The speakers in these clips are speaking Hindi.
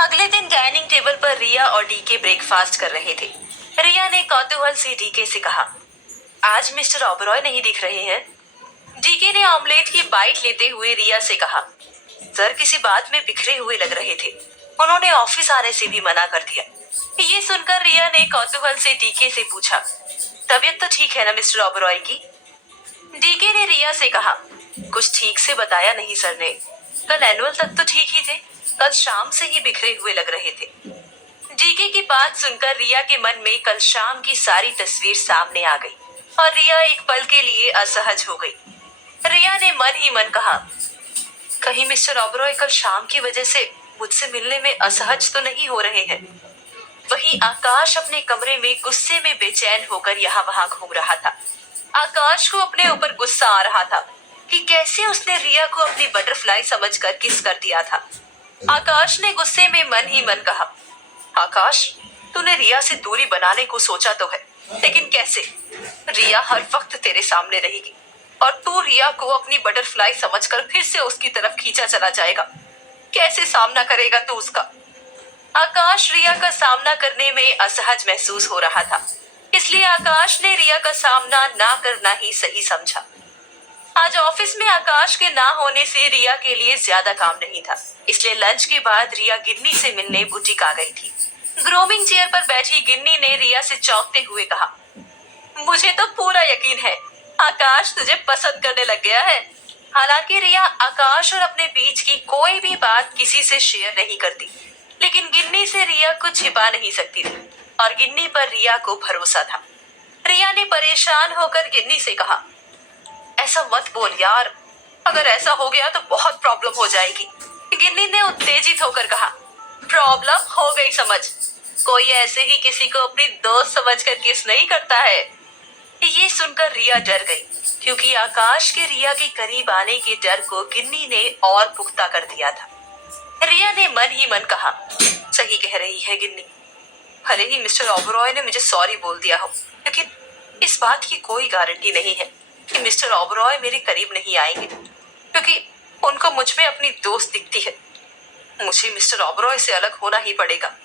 अगले दिन डाइनिंग टेबल पर रिया और डीके ब्रेकफास्ट कर रहे थे। रिया ने कौतूहल से डीके से कहा, आज मिस्टर ओबरॉय नहीं दिख रहे हैं। डीके ने ऑमलेट की बाइट लेते हुए रिया से कहा, सर किसी बात में बिखरे हुए लग रहे थे, उन्होंने ऑफिस आने से भी मना कर दिया। ये सुनकर रिया ने कौतूहल से डीके से पूछा, तबीयत तो ठीक है ना मिस्टर ओबरॉय की? डीके ने रिया से कहा, कुछ ठीक से बताया नहीं सर ने, कल एनुअल तक तो ठीक ही थे, कल शाम से ही बिखरे हुए लग रहे थे। डीके की बात सुनकर रिया के मन में कल शाम की सारी तस्वीर सामने आ गई और रिया एक पल के लिए असहज हो गई। रिया ने मन ही मन कहा, कहीं मिस्टर ओबरॉय कल शाम की वजह से मुझसे मिलने में असहज तो नहीं हो रहे हैं। वहीं आकाश अपने कमरे में गुस्से में बेचैन होकर यहाँ वहाँ घूम रहा था। आकाश को अपने ऊपर गुस्सा आ रहा था कि कैसे उसने रिया को अपनी बटरफ्लाई समझकर किस कर दिया था। आकाश ने गुस्से में मन ही मन कहा, आकाश तूने रिया से दूरी बनाने को सोचा तो है, लेकिन कैसे? रिया हर वक्त तेरे सामने रहेगी और तू रिया को अपनी बटरफ्लाई समझकर फिर से उसकी तरफ खींचा चला जाएगा। कैसे सामना करेगा तू उसका? आकाश रिया का सामना करने में असहज महसूस हो रहा था, इसलिए आकाश ने रिया का सामना ना करना ही सही समझा। आज ऑफिस में आकाश के ना होने से रिया के लिए ज्यादा काम नहीं था, इसलिए लंच के बाद रिया गिन्नी से मिलने बुटीक आ गई थी। ग्रूमिंग चेयर पर बैठी गिन्नी ने रिया से चौंकते हुए कहा, मुझे तो पूरा यकीन है आकाश तुझे पसंद करने लग गया है। हालांकि रिया आकाश और अपने बीच की कोई भी बात किसी से शेयर नहीं करती, लेकिन गिन्नी से रिया कुछ छिपा नहीं सकती थी और गिन्नी पर रिया को भरोसा था। रिया ने परेशान होकर गिन्नी से कहा, ऐसा मत बोल यार, अगर ऐसा हो गया तो बहुत प्रॉब्लम हो जाएगी। गिन्नी ने उत्तेजित होकर कहा, प्रॉब्लम हो गई समझ, कोई ऐसे ही किसी को अपनी दोस्त समझकर किस नहीं करता है। ये सुनकर रिया डर गई, क्योंकि आकाश के रिया के करीब आने के डर को गिन्नी ने और पुख्ता कर दिया था। रिया ने मन ही मन कहा, सही कह रही है गिन्नी, भले ही मिस्टर ओबरॉय ने मुझे सॉरी बोल दिया हो, लेकिन इस बात की कोई गारंटी नहीं है कि मिस्टर ओबरॉय मेरे करीब नहीं आएंगे, क्योंकि उनको मुझ में अपनी दोस्त दिखती है। मुझे मिस्टर ओबरॉय से अलग होना ही पड़ेगा।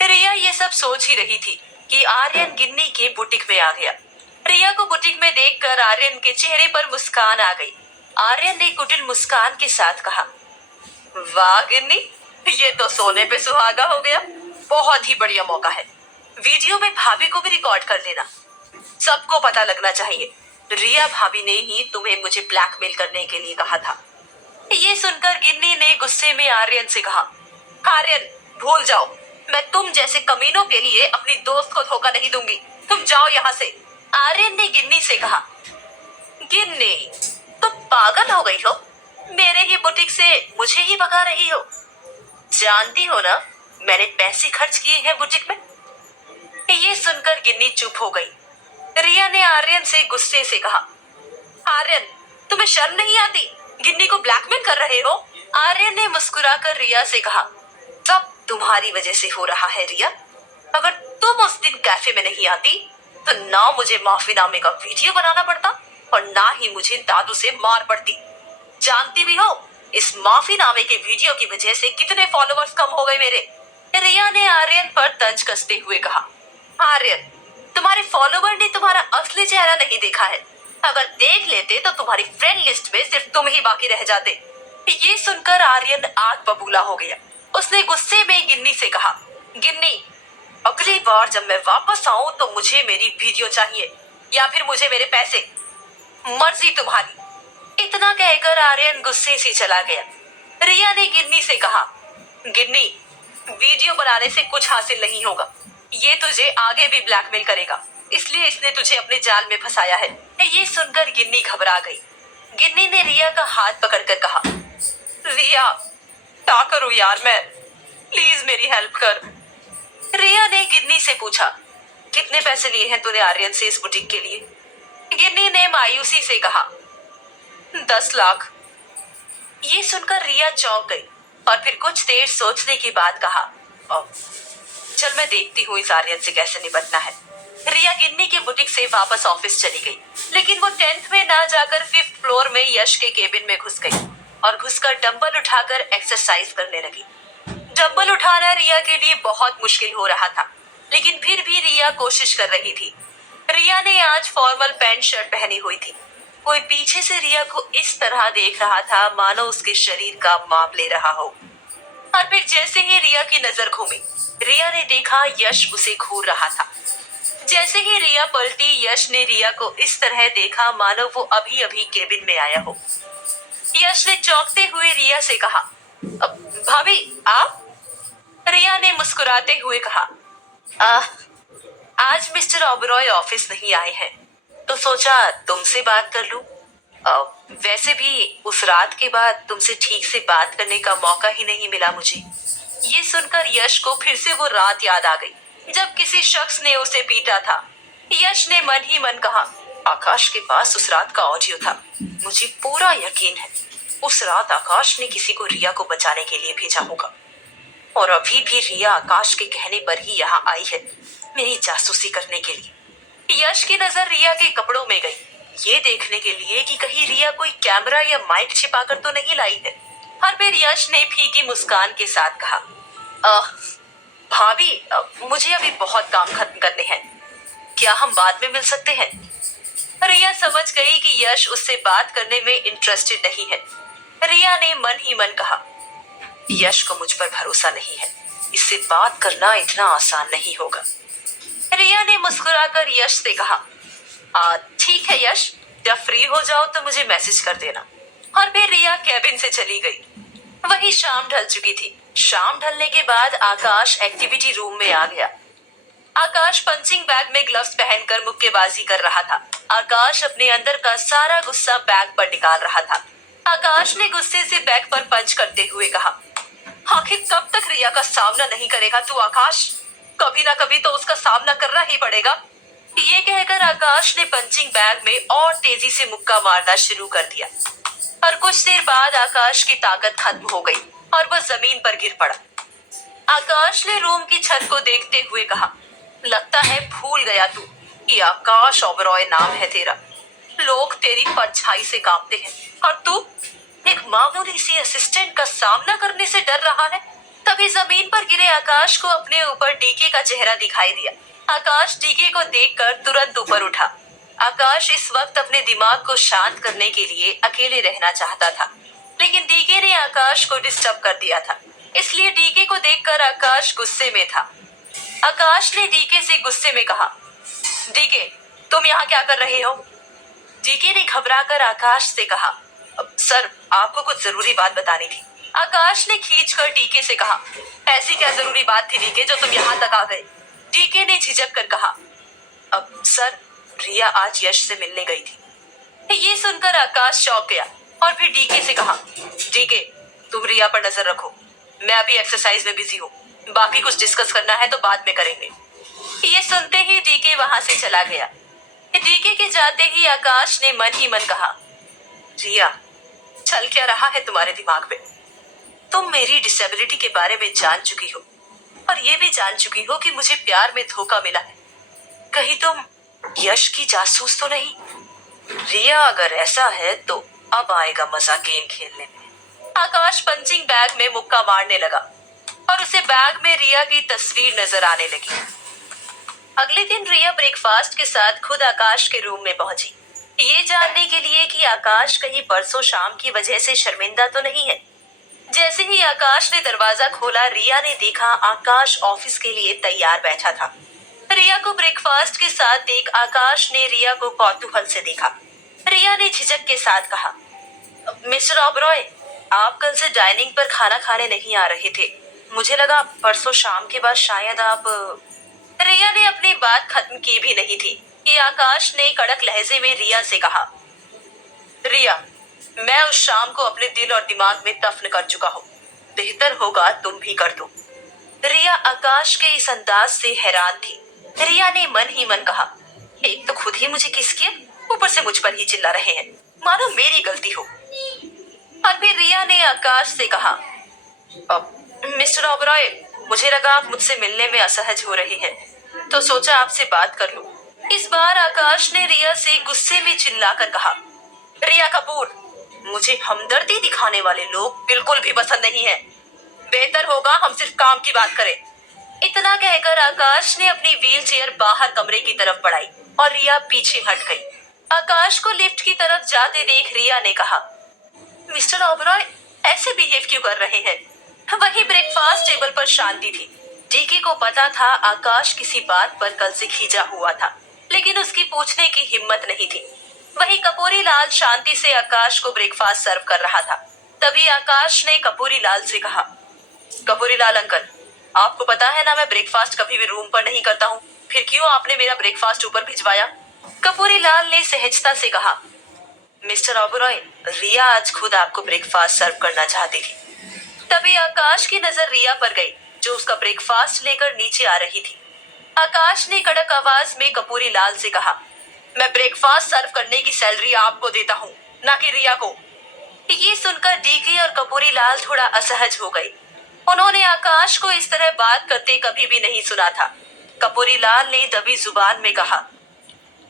रिया ये सब सोच ही रही थी कि आर्यन गिन्नी के बुटीक में आ गया। रिया को बुटीक में देखकर आर्यन के चेहरे पर मुस्कान आ गई। आर्यन ने कुटिल मुस्कान के साथ कहा, वाह गिन्नी, ये तो सोने पे सुहागा हो गया। बहुत ही बढ़िया मौका है, वीडियो में भाभी को भी रिकॉर्ड कर लेना, सबको पता लगना चाहिए रिया भाभी ने ही तुम्हें मुझे ब्लैकमेल करने के लिए कहा था। ये सुनकर गिन्नी ने गुस्से में आर्यन से कहा, आर्यन भूल जाओ, मैं तुम जैसे कमीनों के लिए अपनी दोस्त को धोखा नहीं दूंगी, तुम जाओ यहाँ से। आर्यन ने गिन्नी से कहा, गिन्नी तुम पागल हो गई हो, मेरे ही बुटीक से मुझे ही भगा रही हो। जानती हो ना मैंने पैसे खर्च किए हैं बुटीक में। ये सुनकर गिन्नी चुप हो गई। रिया ने आर्यन से गुस्से से कहा, आर्यन तुम्हें शर्म नहीं आती, गिन्नी को ब्लैकमेल कर रहे हो। आर्यन ने मुस्कुराकर रिया से कहा, सब तुम्हारी वजह से हो रहा है रिया, अगर तुम उस दिन कैफे में नहीं आती तो ना मुझे माफीनामे का वीडियो बनाना पड़ता और ना ही मुझे दादू से मार पड़ती। जानती भी हो इस माफीनामे के वीडियो की वजह से कितने फॉलोअर्स कम हो गए मेरे। रिया ने आर्यन पर तंज कसते हुए कहा, आर्यन तुम्हारे फॉलोवर ने तुम्हारा असली चेहरा नहीं देखा है, अगर देख लेते तो तुम्हारी फ्रेंड लिस्ट में सिर्फ तुम ही बाकी रह जाते। ये सुनकर आर्यन आग बबूला हो गया। उसने गुस्से में गिन्नी से कहा, गिन्नी अगली बार जब मैं वापस आऊं तो मुझे मेरी वीडियो चाहिए या फिर मुझे मेरे पैसे, मर्जी तुम्हारी। इतना कहकर आर्यन गुस्से से चला गया। रिया ने गिन्नी से कहा, गिन्नी वीडियो बनाने से कुछ हासिल नहीं होगा, ये तुझे आगे भी ब्लैकमेल करेगा, इसलिए इसने तुझे अपने जाल में फंसाया है। ये सुनकर गिन्नी घबरा गई। गिन्नी ने रिया का हाथ पकड़कर कहा, रिया क्या करूं यार मैं, प्लीज मेरी हेल्प कर। रिया ने गिन्नी से पूछा, कितने पैसे लिए हैं तूने आर्यन से इस बुटीक के लिए? गिन्नी ने मायूसी से कहा, 10 लाख। ये सुनकर रिया चौंक गई और फिर कुछ देर सोचने के बाद कहा, चल मैं देखती हूँ इस आर्यन से कैसे निपटना है। रिया गिन्नी के बुटीक से वापस ऑफिस चली गई, लेकिन वो 10th में ना जाकर 5th फ्लोर में यश के केबिन में घुस गई और घुसकर डंबल उठाकर एक्सरसाइज करने लगी। डंबल उठाना रिया के लिए बहुत मुश्किल हो रहा था, लेकिन फिर भी रिया कोशिश कर रही थी। रिया ने आज फॉर्मल पैंट शर्ट पहनी हुई थी। कोई पीछे से रिया को इस तरह देख रहा था मानो उसके शरीर का माप ले रहा हो। और फिर जैसे ही रिया की नजर घूमी, रिया ने देखा यश उसे घूर रहा था। जैसे ही रिया पलटी, यश ने रिया को इस तरह देखा मानो वो अभी अभी केबिन में आया हो। यश ने चौंकते हुए रिया से कहा, भाभी आप? रिया ने मुस्कुराते हुए कहा, आज मिस्टर ओबरॉय ऑफिस नहीं आए हैं, तो सोचा तुमसे बात कर लूं। वैसे भी उस रात के बाद तुमसे ठीक से बात करने का मौका ही नहीं मिला मुझे। ये सुनकर यश को फिर से वो रात याद आ गई जब किसी शख्स ने उसे पीटा था। यश ने मन ही मन कहा, आकाश के पास उस रात का ऑडियो था। मुझे पूरा यकीन है उस रात आकाश ने किसी को रिया को बचाने के लिए भेजा होगा, और अभी भी रिया आकाश के कहने पर ही यहाँ आई है मेरी जासूसी करने के लिए। यश की नजर रिया के कपड़ों में गई, ये देखने के लिए कि कहीं रिया कोई कैमरा या माइक छिपाकर तो नहीं लाई है। और फिर यश ने फीकी मुस्कान के साथ कहा, भाभी मुझे अभी बहुत काम खत्म करने हैं, क्या हम बाद में मिल सकते हैं? रिया समझ गई कि यश उससे बात करने में इंटरेस्टेड नहीं है। रिया ने मन ही मन कहा, यश को मुझ पर भरोसा नहीं है, इससे बात करना इतना आसान नहीं होगा। रिया ने मुस्कुराकर यश से कहा, ठीक है यश, जब फ्री हो जाओ तो मुझे मैसेज कर देना। और फिर रिया कैबिन से चली गई। वही शाम ढल चुकी थी। शाम ढलने के बाद आकाश एक्टिविटी रूम में आ गया। आकाश पंचिंग बैग में ग्लव्स पहनकर मुक्केबाजी कर रहा था। आकाश अपने अंदर का सारा गुस्सा बैग पर निकाल रहा था। आकाश ने गुस्से से बैग पर पंच करते हुए कहा, आखिर कब तक रिया का सामना नहीं करेगा तू आकाश? कभी ना कभी तो उसका सामना करना ही पड़ेगा। ये कहकर आकाश ने पंचिंग बैग में और तेजी से मुक्का मारना शुरू कर दिया। और कुछ देर बाद आकाश की ताकत खत्म हो गई और वह जमीन पर गिर पड़ा। आकाश ने रूम की छत को देखते हुए कहा, लगता है भूल गया तू कि आकाश ओबरॉय नाम है तेरा। लोग तेरी परछाई से कांपते हैं और तू एक मामूली सी असिस्टेंट का सामना करने से डर रहा है। तभी जमीन पर गिरे आकाश को अपने ऊपर डीके का चेहरा दिखाई दिया। आकाश डीके को देखकर तुरंत ऊपर उठा। आकाश इस वक्त अपने दिमाग को शांत करने के लिए अकेले रहना चाहता था, लेकिन डीके ने आकाश को डिस्टर्ब कर दिया था, इसलिए डीके को देखकर आकाश गुस्से में था। आकाश ने डीके से गुस्से में कहा, डीके तुम यहाँ क्या कर रहे हो? डीके ने घबराकर आकाश से कहा, सर आपको कुछ जरूरी बात बतानी थी। आकाश ने खींचकर डीके से कहा, ऐसी क्या जरूरी बात थी डीके जो तुम यहाँ तक आ गए? डीके ने झिझक कर कहा, सर रिया आज यश से मिलने गई थी। ये सुनकर आकाश चौंक गया और फिर डीके से कहा, डीके तुम रिया पर नजर रखो, मैं अभी एक्सरसाइज में बिजी हूँ, बाकी कुछ डिस्कस करना है तो बाद में करेंगे। ये सुनते ही डीके वहां से चला गया। डीके के जाते ही आकाश ने मन ही मन कहा, रिया चल क्या रहा है तुम्हारे दिमाग में? तुम मेरी डिसेबिलिटी के बारे में जान चुकी हो और ये भी जान चुकी हो कि मुझे प्यार में धोखा मिला है। कहीं तुम यश की जासूस तो नहीं? रिया अगर ऐसा है तो अब आएगा मजा गेम खेलने में। आकाश पंचिंग बैग में मुक्का मारने लगा और उसे बैग में रिया की तस्वीर नजर आने लगी। अगले दिन रिया ब्रेकफास्ट के साथ खुद आकाश के रूम में पहुंची, ये जानने के लिए कि आकाश कहीं परसों शाम की वजह से शर्मिंदा तो नहीं है। जैसे ही आकाश ने दरवाजा खोला, रिया ने देखा आकाश ऑफिस के लिए तैयार बैठा था। रिया को ब्रेकफास्ट के साथ देख आकाश ने रिया को कौतूहल से देखा। रिया ने झिझक के साथ कहा, मिस्टर ओबरॉय आप कल से डाइनिंग पर खाना खाने नहीं आ रहे थे, मुझे लगा परसों शाम के बाद शायद आप। रिया ने अपनी बात खत्म की भी नहीं थी कि आकाश ने कड़क लहजे में रिया से कहा, रिया मैं उस शाम को अपने दिल और दिमाग में दफन कर चुका हूँ, बेहतर होगा तुम भी कर दो। रिया आकाश के इस अंदाज से हैरान थी। रिया ने मन ही मन कहा, एक तो खुद ही मुझे किस किया, ऊपर से मुझ पर ही चिल्ला रहे हैं, मानो मेरी गलती हो। और फिर रिया ने आकाश से कहा, मिस्टर ओबरॉय मुझे लगा आप मुझसे मिलने में असहज हो रहे हैं, तो सोचा आपसे बात कर लूं। इस बार आकाश ने रिया से गुस्से में चिल्लाकर कहा, रिया कपूर मुझे हमदर्दी दिखाने वाले लोग बिल्कुल भी पसंद नहीं है, बेहतर होगा हम सिर्फ की बात करें। इतना कहकर आकाश ने अपनी व्हील चेयर बाहर कमरे की तरफ बढ़ाई और रिया पीछे हट गई। आकाश को लिफ्ट की तरफ जाते देख रिया ने कहा, मिस्टर ओबरॉय ऐसे बिहेव क्यों कर रहे हैं? वही ब्रेकफास्ट टेबल पर शांति थी। डीके को पता था आकाश किसी बात पर कल से खींचा हुआ था, लेकिन उसकी पूछने की हिम्मत नहीं थी। वही कपूरी लाल शांति से आकाश को ब्रेकफास्ट सर्व कर रहा था। तभी आकाश ने कपूरी लाल से कहा, कपूरी लाल अंकल, आपको पता है ना मैं ब्रेकफास्ट कभी भी रूम पर नहीं करता हूँ, फिर क्यों आपने मेरा ब्रेकफास्ट ऊपर भिजवाया? कपूरी लाल ने सहजता से कहा, मिस्टर ओबरॉय, रिया आज खुद आपको ब्रेकफास्ट सर्व करना चाहती थी। तभी आकाश की नजर रिया पर गई, जो उसका ब्रेकफास्ट लेकर नीचे आ रही थी। आकाश ने कड़क आवाज में कपूरी लाल से कहा, मैं ब्रेकफास्ट सर्व करने की सैलरी आपको देता हूँ, ना कि रिया को। ये सुनकर डीके और कपूरी लाल थोड़ा असहज हो गए। उन्होंने आकाश को इस तरह बात करते कभी भी नहीं सुना था। कपूरी लाल ने दबी जुबान में कहा,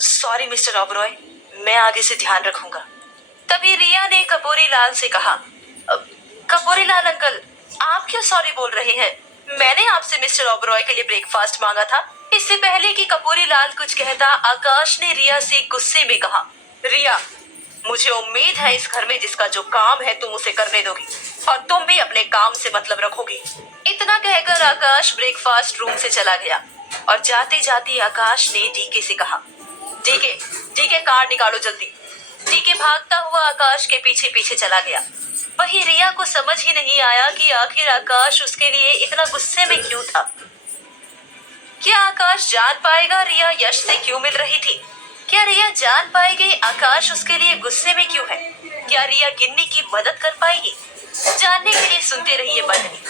सॉरी मिस्टर ओबरॉय, मैं आगे से ध्यान रखूंगा। तभी रिया ने कपूरी लाल से कहा, कपूरी लाल अंकल, आप क्यों सॉरी बोल रहे हैं? मैंने आपसे मिस्टर ओबरॉय के लिए ब्रेकफास्ट मांगा था। इससे पहले कि कपूरी लाल कुछ कहता, आकाश ने रिया से गुस्से में कहा, रिया, मुझे उम्मीद है इस घर में जिसका जो काम है तुम उसे करने दोगी और तुम भी अपने काम से मतलब रखोगी। इतना कहकर आकाश ब्रेकफास्ट रूम से चला गया और जाते जाते आकाश ने डीके से कहा, डीके, डीके कार निकालो जल्दी। डीके भागता हुआ आकाश के पीछे पीछे चला गया। वही रिया को समझ ही नहीं आया कि आखिर आकाश उसके लिए इतना गुस्से में क्यों था। क्या आकाश जान पाएगा रिया यश से क्यों मिल रही थी? क्या रिया जान पाएगी आकाश उसके लिए गुस्से में क्यों है? क्या रिया गिन्नी की मदद कर पाएगी? जानने के लिए सुनते रहिए बंधनी।